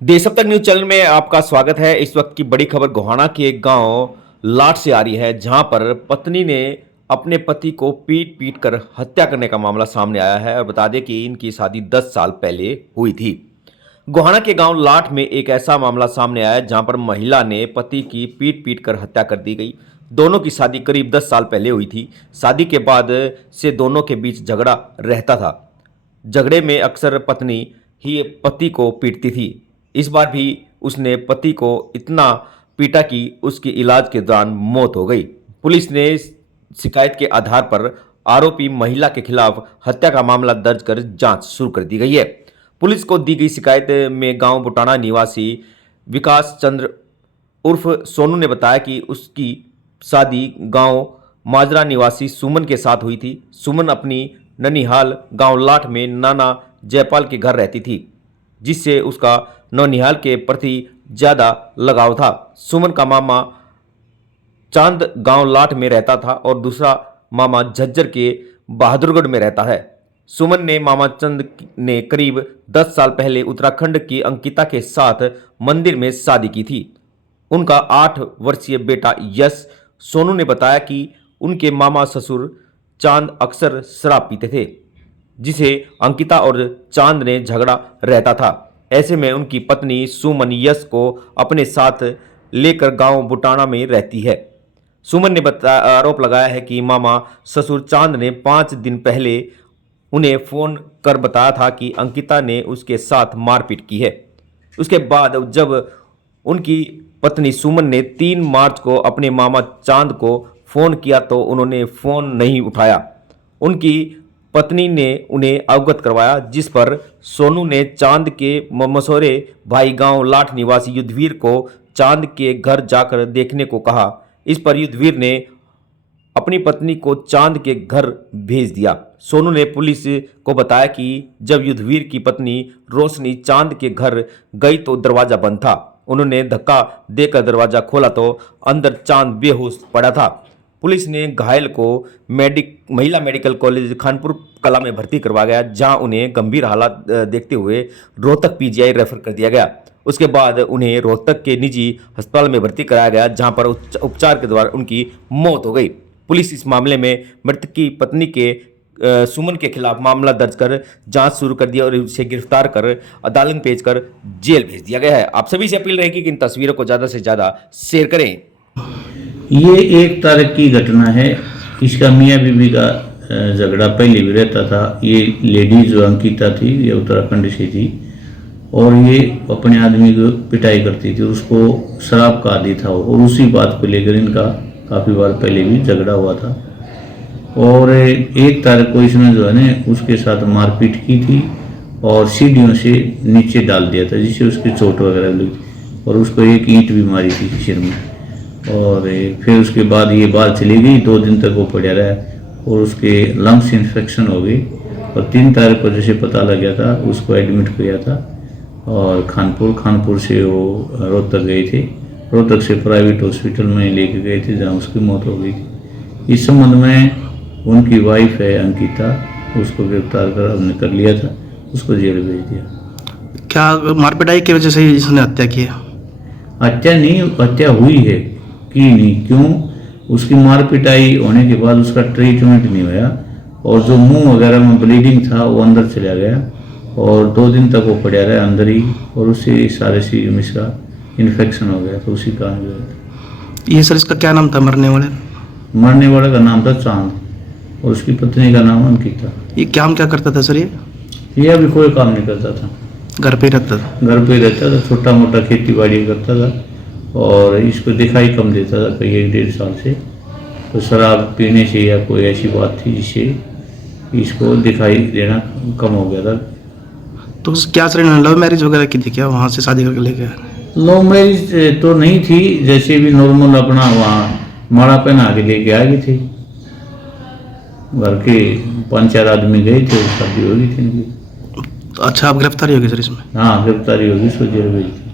देश अब तक न्यूज चैनल में आपका स्वागत है। इस वक्त की बड़ी खबर गोहाना के एक गांव लाट से आ रही है, जहां पर पत्नी ने अपने पति को पीट पीट कर हत्या करने का मामला सामने आया है। और बता दें कि इनकी शादी 10 साल पहले हुई थी। गोहाना के गांव लाट में एक ऐसा मामला सामने आया जहां पर महिला ने पति की पीट पीट कर हत्या कर दी गई। दोनों की शादी करीब 10 साल पहले हुई थी। शादी के बाद से दोनों के बीच झगड़ा रहता था। झगड़े में अक्सर पत्नी ही पति को पीटती थी। इस बार भी उसने पति को इतना पीटा कि उसकी इलाज के दौरान मौत हो गई। पुलिस ने शिकायत के आधार पर आरोपी महिला के खिलाफ हत्या का मामला दर्ज कर जांच शुरू कर दी गई है। पुलिस को दी गई शिकायत में गांव बुटाना निवासी विकास चंद्र उर्फ सोनू ने बताया कि उसकी शादी गांव माजरा निवासी सुमन के साथ हुई थी। सुमन अपनी ननिहाल गांव लाठ में नाना जयपाल के घर रहती थी, जिससे उसका ननिहाल के प्रति ज्यादा लगाव था। सुमन का मामा चांद गांव लाठ में रहता था और दूसरा मामा झज्जर के बहादुरगढ़ में रहता है। सुमन ने मामा चंद ने करीब 10 साल पहले उत्तराखंड की अंकिता के साथ मंदिर में शादी की थी। उनका 8 वर्षीय बेटा यश। सोनू ने बताया कि उनके मामा ससुर चांद अक्सर शराब पीते थे, जिसे अंकिता और चांद ने झगड़ा रहता था। ऐसे में उनकी पत्नी सुमन यश को अपने साथ लेकर गांव बुटाना में रहती है। सुमन ने आरोप लगाया है कि मामा ससुर चांद ने 5 दिन पहले उन्हें फोन कर बताया था कि अंकिता ने उसके साथ मारपीट की है। उसके बाद जब उनकी पत्नी सुमन ने 3 मार्च को अपने मामा चांद को फोन किया तो उन्होंने फोन नहीं उठाया। उनकी पत्नी ने उन्हें अवगत करवाया, जिस पर सोनू ने चांद के मसोरे भाई गांव लाठ निवासी युद्धवीर को चांद के घर जाकर देखने को कहा। इस पर युद्धवीर ने अपनी पत्नी को चांद के घर भेज दिया। सोनू ने पुलिस को बताया कि जब युद्धवीर की पत्नी रोशनी चांद के घर गई तो दरवाजा बंद था। उन्होंने धक्का देकर दरवाजा खोला तो अंदर चांद बेहोश पड़ा था। पुलिस ने घायल को महिला मेडिकल कॉलेज खानपुर कला में भर्ती करवा गया, जहां उन्हें गंभीर हालात देखते हुए रोहतक पीजीआई रेफर कर दिया गया। उसके बाद उन्हें रोहतक के निजी अस्पताल में भर्ती कराया गया, जहां पर उपचार के दौरान उनकी मौत हो गई। पुलिस इस मामले में मृतक की पत्नी के सुमन के खिलाफ मामला दर्ज कर जांच शुरू कर दिया और उसे गिरफ्तार कर अदालत में पेश कर जेल भेज दिया गया है। आप सभी से अपील रहेगी कि इन तस्वीरों को ज़्यादा से ज़्यादा शेयर करें। ये 1 तारीख की घटना है। इसका मियाँ बीवी का झगड़ा पहले भी रहता था। ये लेडी जो अंकिता थी, ये उत्तराखंड से थी और ये अपने आदमी को पिटाई करती थी। उसको शराब का आदी था और उसी बात को लेकर इनका काफ़ी बार पहले भी झगड़ा हुआ था। और 1 तारीख को इसने जो है ना उसके साथ मारपीट की थी और सीढ़ियों से नीचे डाल दिया था, जिससे उसकी चोट वगैरह लगी और उसको एक ईंट भी मारी थी सिर में। और फिर उसके बाद ये बात चली गई। 2 दिन तक वो पड़ा रहा और उसके लंग्स इन्फेक्शन हो गई और 3 तारीख को जैसे पता लग गया था उसको एडमिट किया था और खानपुर से वो रोहतक गए थे। रोहतक से प्राइवेट हॉस्पिटल में लेके गए थे, जहाँ उसकी मौत हो गई थी। इस संबंध में उनकी वाइफ है अंकिता, उसको गिरफ्तार कर हमने कर लिया था, उसको जेल भेज दिया। क्या मारपिटाई की वजह से ही इसने हत्या की है? हत्या नहीं, हत्या हुई है कि नहीं, क्यों? उसकी मार पिटाई होने के बाद उसका ट्रीटमेंट नहीं हुआ और जो मुंह वगैरह में ब्लीडिंग था वो अंदर चला गया और 2 दिन तक वो पड़ा रहा अंदर ही और उससे सारे चीज में इसका इन्फेक्शन हो गया, तो उसी कारण हुआ था। ये सर इसका क्या नाम था मरने वाले? मरने वाले का नाम था चांद और उसकी पत्नी का नाम अंकिता। ये काम क्या करता था सर? ये अभी कोई काम नहीं करता था, घर पे रहता था? घर पे रहता था, छोटा मोटा खेती बाड़ी करता था और इसको दिखाई कम देता था कई 1-1.5 साल से। तो शराब पीने से या कोई ऐसी बात थी जिससे इसको दिखाई देना कम हो गया था। तो क्या सर लव मैरिज वगैरह की थी क्या? वहाँ से शादी करके लेके आए? लव मैरिज तो नहीं थी, जैसे भी नॉर्मल अपना वहाँ माड़ा पहना के लेके आ गई थी। घर के 5-4 आदमी गए थे, शादी हो गई थी इनकी। तो अच्छा, आप गिरफ्तारी होगी सर इसमें? हाँ, गिरफ्तारी होगी, इसको जेल भेज दी।